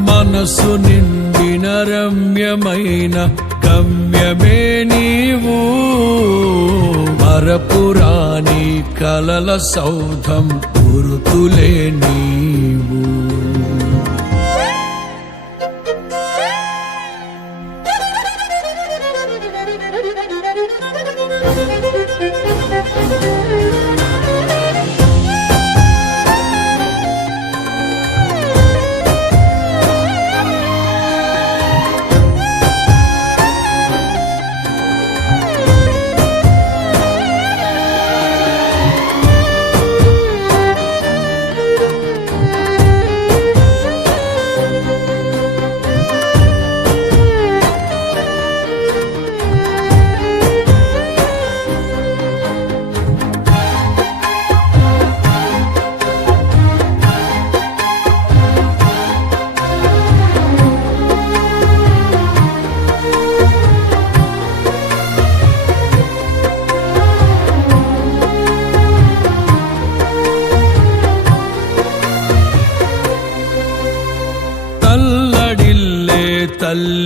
మనసు నిండిన రమ్యమైన గమ్యమే నీవు. మరపురాణి కలల సౌధం గురుతులే నీవు.